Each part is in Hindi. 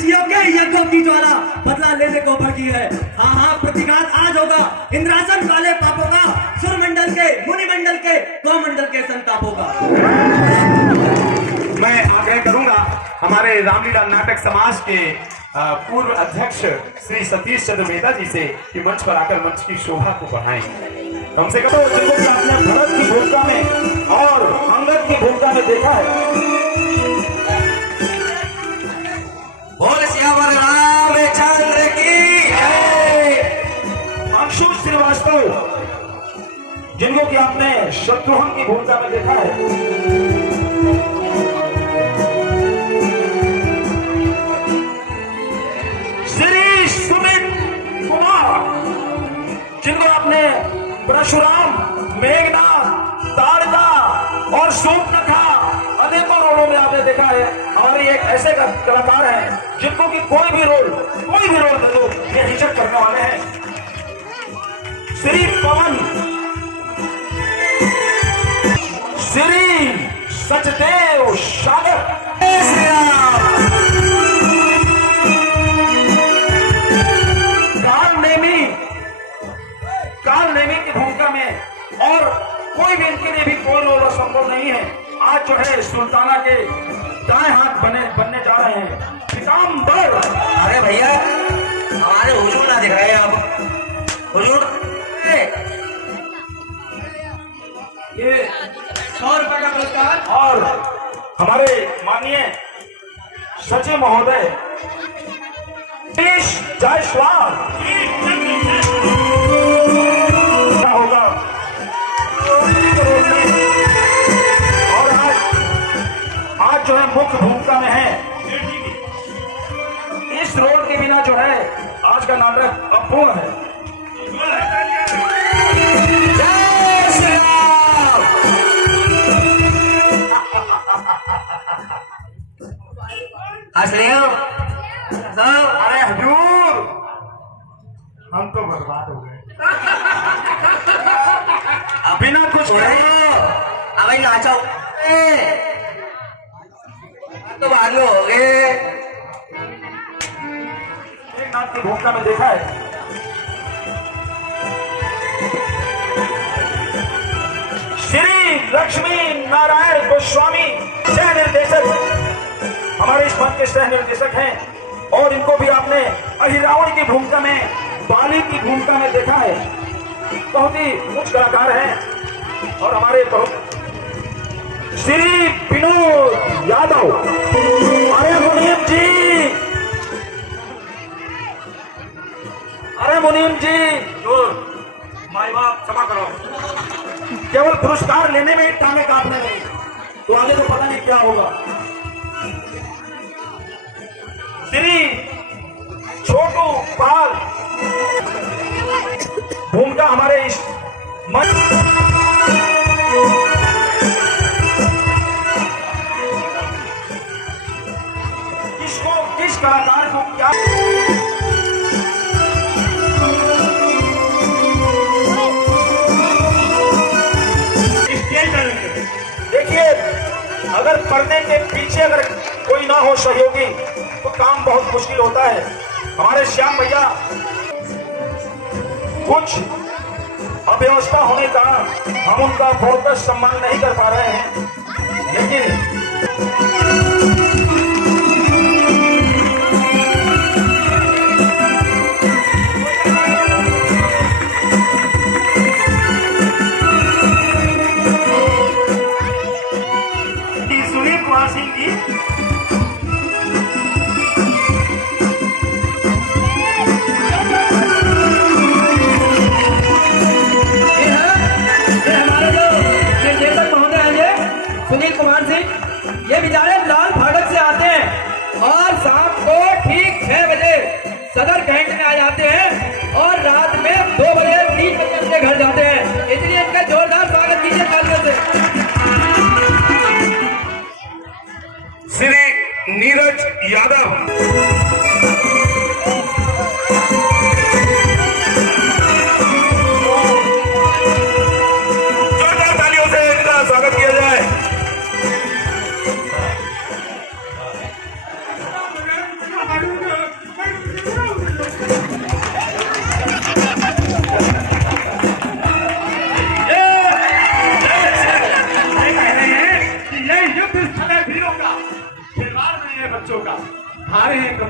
ऋषियों के यज्ञों की ज्वाला बदला लेने को भड़की है। हाँ हाँ, प्रतिघात आज होगा इंद्रासन वाले पापों का, सुरमंडल के, मुनिमंडल के, गौमंडल के संतापों का। मैं आग्रह करूंगा हमारे रामलीला नाटक समाज के पूर्व अध्यक्ष श्री सतीश चंद्र मेहता जी से कि मंच पर आकर मंच की शोभा को बढ़ाएं। कम से कम जिनको आपने भरत की भूमिका में और अंगद की भूमिका में देखा है। बोल सियावर रामचंद्र की जय। अंशु श्रीवास्तव जिनको कि आपने शत्रुघ्न की भूमिका में देखा है। श्री सुमित कुमार जिनको आपने परशुराम, मेघनाथ, ताड़का और शूर्पणखा अनेकों रोलों में आपने देखा है। हमारे एक ऐसे कलाकार हैं जिनको कि कोई भी रोल दे दो ये हिचक करने वाले हैं। श्री पवन, श्री सचदेव सागर, काल नेमी की भूमिका में, और कोई भी इनके लिए भी कोई रोल संभव नहीं है। आज जो है सुल्ताना के दाएं हाथ बनने जा रहे हैं पीताम्बर। अरे भैया, हमारे हुजूर ना दिख रहे अब। हुजूर ये 100 रुपए का पुरस्कार। और हमारे माननीय सचिव महोदय जायसवाल क्या होगा और आज जो है मुख्य भूमिका में है। इस रोल के बिना जो है आज का नाटक अपूर्ण है। जय श्री राम। अरे हजूर, हम तो बर्बाद हो गए बिना कुछ अबे नाचो तो बाद में हो गए। एक नाम की भूमिका में देखा है। श्री लक्ष्मी नारायण गोस्वामी सह निर्देशक हमारे इस मंच के सह निर्देशक हैं, और इनको भी आपने अहिरावण की भूमिका में, बाली की भूमिका में देखा है। बहुत ही उच्च कलाकार हैं। और हमारे बहुत श्री विनोद यादव, अरे मुनीम जी, अरे मुनीम जी, माई बाप क्षमा करो, केवल पुरस्कार लेने में टांगे काटने नहीं, तो आगे तो पता नहीं क्या होगा। श्री छोटू पाल भूमिका हमारे इस किस कलाकार को क्या देखिए, अगर पर्दे के पीछे अगर कोई ना हो सहयोगी तो काम बहुत मुश्किल होता है। हमारे श्याम भैया कुछ अव्यवस्था होने का हम उनका पूर्णतः सम्मान नहीं कर पा रहे हैं, लेकिन सुनील कुमार सिंह जी सुनील कुमार सिंह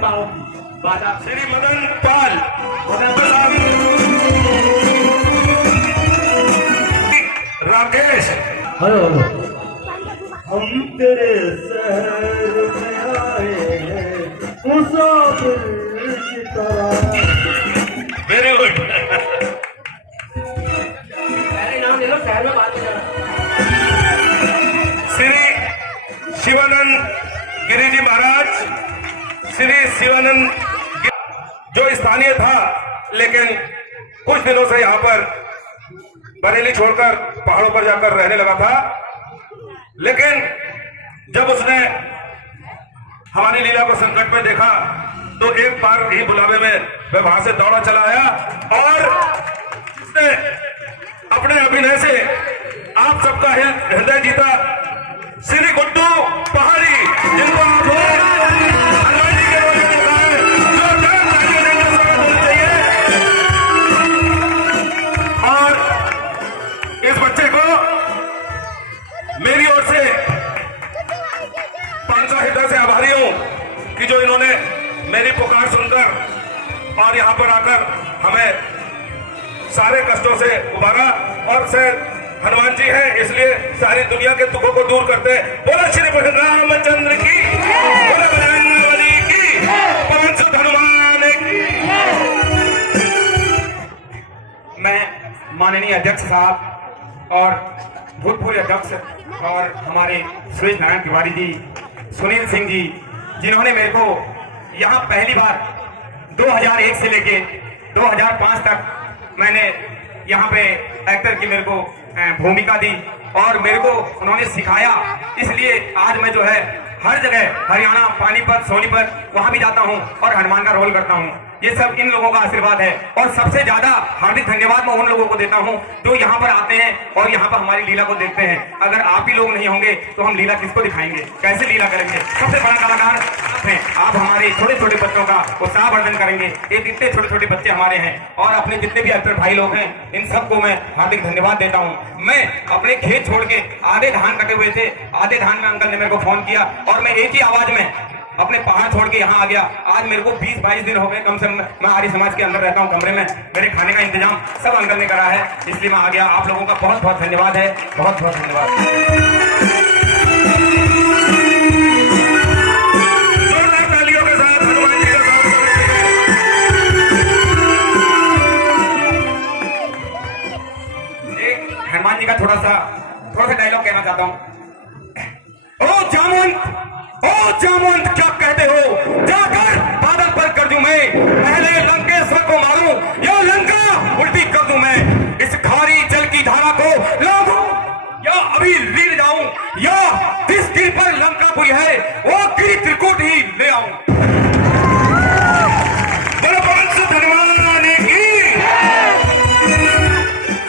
देवताओं की बाजा श्री मदन पाल राकेश। हेलो हम तेरे शहर में आए हैं मुसाफिर की तरह। Very good. नाम ले लो, शहर में बात कर। श्री शिवानंद गिरी जी महाराज, श्री शिवानंद जो स्थानीय था लेकिन कुछ दिनों से यहाँ पर बरेली छोड़कर पहाड़ों पर जाकर रहने लगा था, लेकिन जब उसने हमारी लीला को संकट में देखा तो एक बार ही बुलावे में वह वहां से दौड़ा चला आया और उसने अपने अभिनय से आप सबका हृदय जीता। श्री गुड्डू पहाड़ी, जिनको आप हनुमान जी के रोल में देखा है, जोरदार तालियों से इनका स्वागत होना चाहिए। और इस बच्चे को मेरी ओर से 500 हृदय से आभारी हूं कि जो इन्होंने मेरी पुकार सुनकर और यहां पर आकर हमें सारे कष्टों से उबारा। और से हनुमान जी हैं इसलिए सारी दुनिया के दुखों को दूर करते हैं। बोला श्री रामचंद्र की, बोला बजरंगबली की, पवन सुत हनुमान की। मैं माननीय अध्यक्ष साहब और भूतपूर्व अध्यक्ष और हमारे सुरेश नारायण तिवारी जी, सुनील सिंह जी, जिन्होंने मेरे को यहाँ पहली बार 2001 से लेके 2005 तक मैंने यहाँ पे एक्टर की मेरे को भूमिका दी और मेरे को उन्होंने सिखाया। इसलिए आज मैं जो है हर जगह हरियाणा, पानीपत, सोनीपत वहां भी जाता हूं और हनुमान का रोल करता हूं। ये सब इन लोगों का आशीर्वाद है और सबसे ज्यादा हार्दिक धन्यवाद मैं उन लोगों को देता हूं जो यहाँ पर आते हैं और यहाँ पर हमारी लीला को देखते हैं। अगर आप ही लोग नहीं होंगे तो हम लीला किसको दिखाएंगे, कैसे लीला करेंगे। सबसे बड़ा कलाकार आप हैं, आप हमारे छोटे छोटे बच्चों का उत्साहवर्धन करेंगे। ये इतने छोटे छोटे बच्चे हमारे हैं और अपने जितने भी एक्टर भाई लोग हैं इन सबको मैं हार्दिक धन्यवाद देता हूँ। मैं अपने खेत छोड़ के आधे धान कटे हुए थे, आधे धान में अंकल ने मेरे को फोन किया और मैं एक ही आवाज में अपने पहाड़ छोड़ के यहाँ आ गया। आज मेरे को 20-22 दिन हो गए कम से कम। मैं आर्य समाज के अंदर रहता हूँ कमरे में, मेरे खाने का इंतजाम सब अंकल ने करा है, इसलिए मैं आ गया। आप लोगों का बहुत बहुत धन्यवाद है, बहुत बहुत धन्यवाद। जोरदार तालियों के साथ हनुमान जी का स्वागत करेंगे। एक हनुमान जी का थोड़ा सा डायलॉग कहना चाहता हूँ। ओ जामवंत क्या कहते हो, जाकर बादल पर कर दूं मैं, पहले लंकेश्वर को मारूं या लंका उल्टी कर दूं मैं, इस खारी जल की धारा को लागू या अभी लील जाऊं, या जिस गिर पर लंका कोई है वो गिरी त्रिकूट ही ले आऊं। हनुमान की।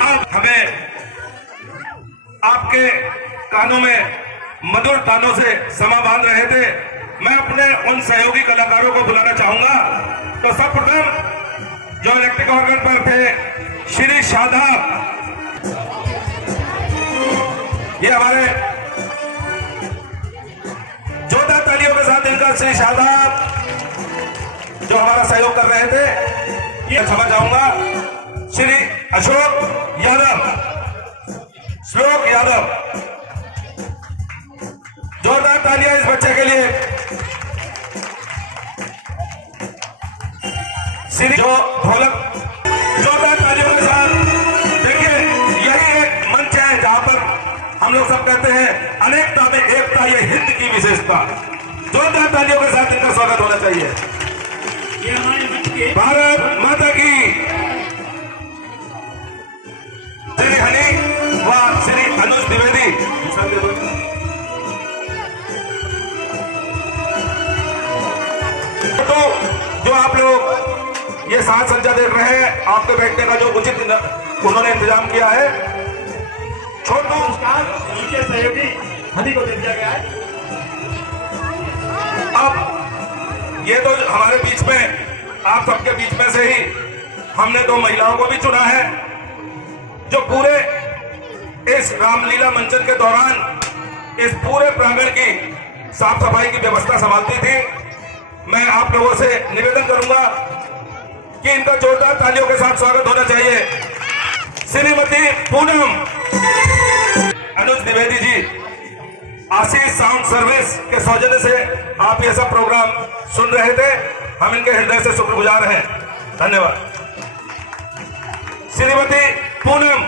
अब हमें आपके कानों में मधुर तानों से समा बांध रहे थे। मैं अपने उन सहयोगी कलाकारों को बुलाना चाहूंगा। तो सर्वप्रथम जो इलेक्ट्रिक ऑर्गन पर थे श्री शादाब, ये हमारे जोरदार तालियों के साथ इनका श्री शादाब जो हमारा सहयोग कर रहे थे, ये क्षमा चाहूंगा। श्री अशोक यादव, श्लोक यादव, जोरदार तालियां इस बच्चे के लिए। श्री जो ढोलक, जोरदार तालियों के साथ। देखिए यही एक मंच है जहां पर हम लोग सब कहते हैं अनेकता में एकता, ये हिंद की विशेषता। जोरदार तालियों के साथ इनका स्वागत होना चाहिए। ये हमारे मंच के भारत माता की। श्री हनी व श्री अनुज द्विवेदी, तो जो आप लोग ये साज सज्जा देख रहे हैं, आपके बैठने का जो उचित उन्होंने इंतजाम किया है, छोटू उनके सहयोगी हनी को दे दिया गया है। अब ये तो हमारे बीच में, आप सबके बीच में से ही हमने 2 महिलाओं को भी चुना है जो पूरे इस रामलीला मंचन के दौरान इस पूरे प्रांगण की साफ सफाई की व्यवस्था संभालती थी। मैं आप लोगों से निवेदन करूंगा कि इनका जोरदार तालियों के साथ स्वागत होना चाहिए। श्रीमती पूनम अनुज द्विवेदी जी, आशीष साउंड सर्विस के सौजन्य से आप ये सब प्रोग्राम सुन रहे थे, हम इनके हृदय से शुक्रगुजार हैं। धन्यवाद। श्रीमती पूनम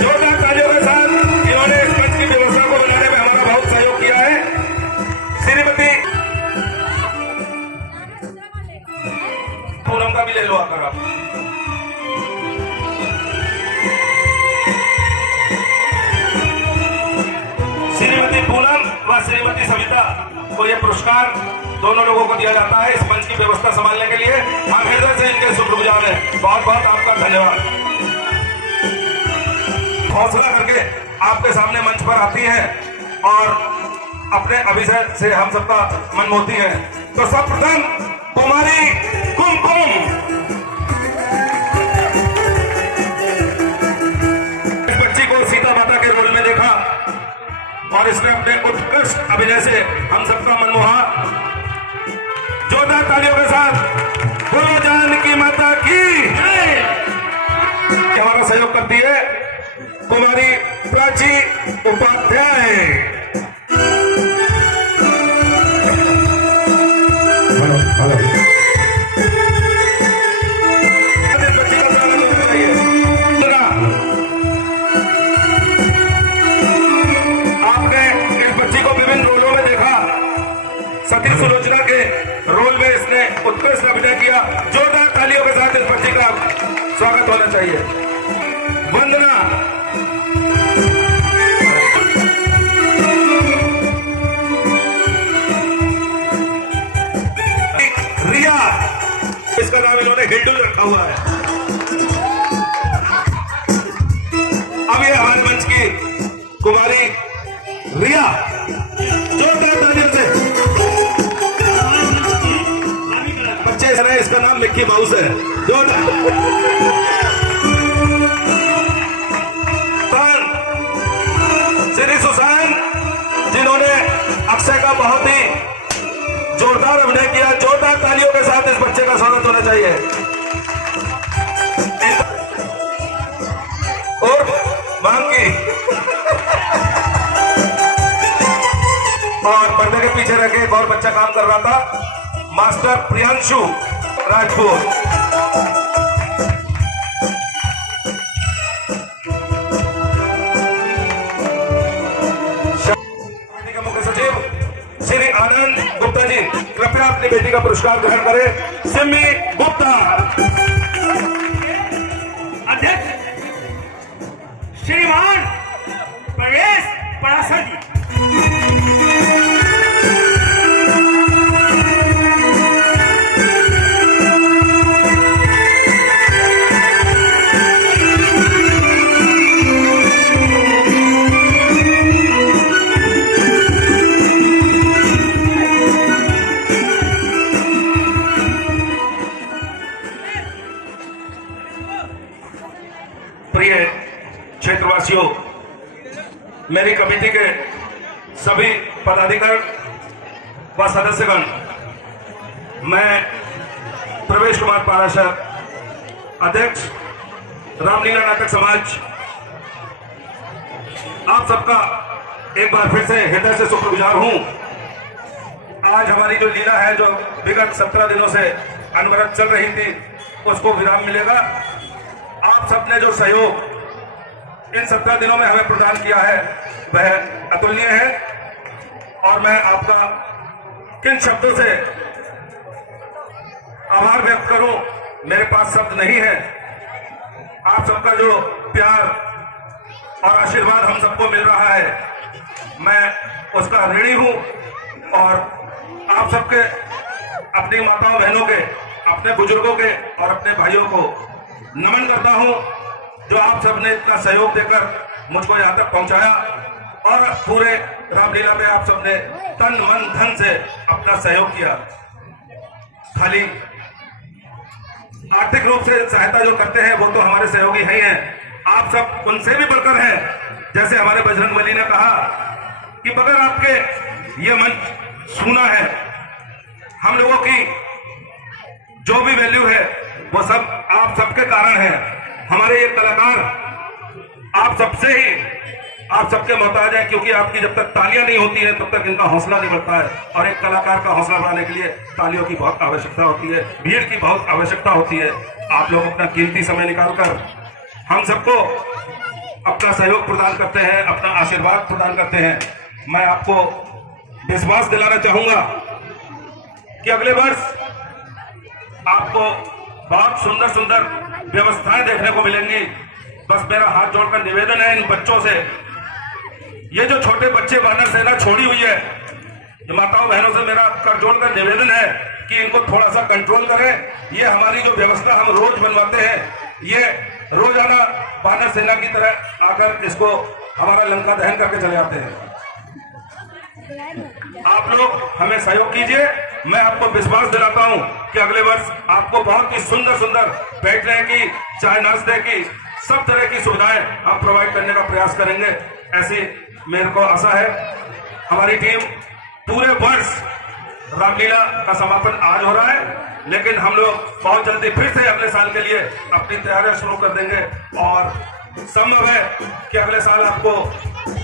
जोरदार तालियों के साथ इन्होंने इस मंच की व्यवस्था को बनाने में हमारा बहुत सहयोग किया है। श्रीमती पूनम का भी ले लो आकर आप। श्रीमती पूनम व श्रीमती सविता को यह पुरस्कार दोनों लोगों को दिया जाता है इस मंच की व्यवस्था संभालने के लिए। हम हृदय से इनके शुक्रगुजार हैं। बहुत बहुत आपका धन्यवाद। हौसला करके आपके सामने मंच पर आती हैं और अपने अभिषेक से हम सबका मन मोहती हैं। तो सर्वप्रथम कुमारी कुमकुम, इस बच्ची को सीता माता के रोल में देखा और इसने अपने उत्कृष्ट अभिनय से हम सबका मन मोहा। जोरदार तालियों के साथ बोलो जानकी माता की जय। हमारा सहयोग करती है कुमारी प्राची उपाध्याय। इस बच्ची का स्वागत होना चाहिए। आपने इस बच्ची को विभिन्न रोलों में देखा। सती सुलोचना के रोल में इसने उत्कृष्ट अभिनय किया। जोरदार तालियों के साथ इस बच्ची का स्वागत होना चाहिए। वंदना, रिया, इसका नाम इन्होंने हिंडुल रखा हुआ है। अब ये हमारे मंच की कुमारी रिया, जोरदार तालियों से। बच्चे है, इसका नाम मिक्की माउस है। श्री सुशांत, जिन्होंने अक्षय का बहुत ही जोरदार अभिनय किया। जोरदार तालियों के साथ इस बच्चे का स्वागत होना चाहिए। और मांगी और पर्दे के पीछे रह के एक और बच्चा काम कर रहा था, मास्टर प्रियांशु राजपूत। मुख्य सचिव श्री आनंद गुप्ता जी, कृपया अपनी बेटी का पुरस्कार ग्रहण करें। सिमी गुप्ता। अध्यक्ष श्रीमान प्रवेश पराशर जी। प्रिय क्षेत्रवासियों, मेरी कमेटी के सभी पदाधिकारी व सदस्यगण, मैं प्रवेश कुमार पाराशर, अध्यक्ष रामलीला नाटक समाज, आप सबका एक बार फिर से हृदय से शुक्रगुजार हूं। आज हमारी जो लीला है, जो विगत 17 दिनों से अनवरत चल रही थी, उसको विराम मिलेगा। आप सबने जो सहयोग इन 17 दिनों में हमें प्रदान किया है वह अतुलनीय है और मैं आपका किन शब्दों से आभार व्यक्त करूं, मेरे पास शब्द नहीं है। आप सबका जो प्यार और आशीर्वाद हम सबको मिल रहा है, मैं उसका ऋणी हूं और आप सबके, अपनी माताओं बहनों के, अपने बुजुर्गों के और अपने भाइयों को नमन करता हूं, जो आप सबने इतना सहयोग देकर मुझको यहां तक पहुंचाया और पूरे रामलीला पे आप सबने तन मन धन से अपना सहयोग किया। खाली आर्थिक रूप से सहायता जो करते हैं वो तो हमारे सहयोगी हैं, आप सब उनसे भी बढ़कर हैं। जैसे हमारे बजरंग बली ने कहा कि बगैर आपके ये मंच सूना है। हम लोगों की जो भी वैल्यू है वो सब आप सबके कारण है। हमारे ये कलाकार आप सबके मोहताज हैं, क्योंकि आपकी जब तक तालियां नहीं होती है तब तक इनका हौसला नहीं बढ़ता है। और एक कलाकार का हौसला बढ़ाने के लिए तालियों की बहुत आवश्यकता होती है, भीड़ की बहुत आवश्यकता होती है। आप लोग अपना कीमती समय निकालकर हम सबको अपना सहयोग प्रदान करते हैं, अपना आशीर्वाद प्रदान करते हैं। मैं आपको विश्वास दिलाना चाहूंगा कि अगले वर्ष आपको बहुत सुंदर सुंदर व्यवस्थाएं देखने को मिलेंगी। बस मेरा हाथ जोड़कर निवेदन है इन बच्चों से, ये जो छोटे बच्चे वानर सेना छोड़ी हुई है, ये माताओं बहनों से मेरा कर जोड़कर निवेदन है कि इनको थोड़ा सा कंट्रोल करें। ये हमारी जो व्यवस्था हम रोज बनवाते हैं, ये रोजाना वानर सेना की तरह आकर इसको हमारा लंका दहन करके चले जाते हैं। आप लोग हमें सहयोग कीजिए। मैं आपको विश्वास दिलाता हूं कि अगले वर्ष आपको बहुत ही सुंदर सुंदर बैठने की, चाय नाश्ते की, सब तरह की सुविधाएं हम प्रोवाइड करने का प्रयास करेंगे, ऐसी मेरे को आशा है। हमारी टीम पूरे वर्ष रामलीला का समापन आज हो रहा है, लेकिन हम लोग बहुत जल्दी फिर से अगले साल के लिए अपनी तैयारियां शुरू कर देंगे और संभव है कि अगले साल आपको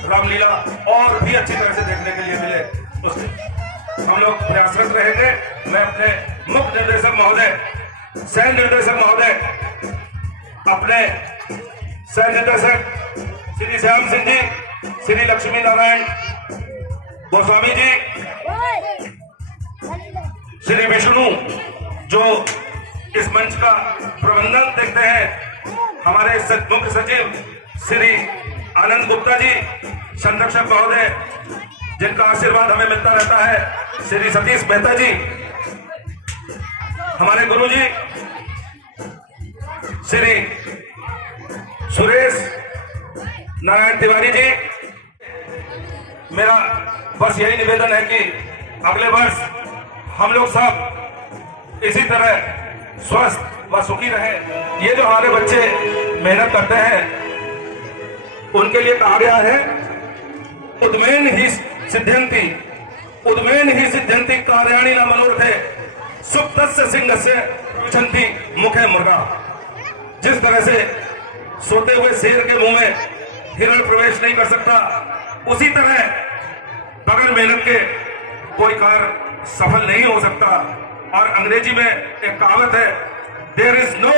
रामलीला और भी अच्छी तरह से देखने के लिए मिले। उसके हम लोग प्रयासरत रहेंगे। मैं अपने मुख्य निर्देशक महोदय, सह निर्देशक महोदय, अपने सह निर्देशक श्री श्याम सिंह जी, श्री लक्ष्मी नारायण गोस्वामी जी, श्री विष्णु जो इस मंच का प्रबंधन देखते हैं, हमारे मुख्य सचिव श्री आनंद गुप्ता जी, संरक्षक महोदय जिनका आशीर्वाद हमें मिलता रहता है, श्री सतीश मेहता जी, हमारे गुरु जी श्री सुरेश नारायण तिवारी जी। मेरा बस यही निवेदन है कि अगले वर्ष हम लोग सब इसी तरह स्वस्थ व सुखी रहे। ये जो हमारे बच्चे मेहनत करते हैं, उनके लिए कहा गया है उद्मेन ही सिद्ध्यंति कार्याणि न मनोरथे सुप्तस्य सिंहस्य रुचन्ति मुखे मुर्गा। जिस तरह से सोते हुए शेर के मुंह में हिरण प्रवेश नहीं कर सकता, उसी तरह बगैर मेहनत के कोई कार्य सफल नहीं हो सकता। और अंग्रेजी में एक कहावत है, there is no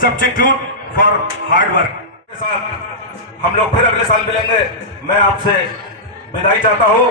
substitute for hard work. के साथ हम लोग फिर अगले साल मिलेंगे। मैं आपसे विदाई चाहता हूं।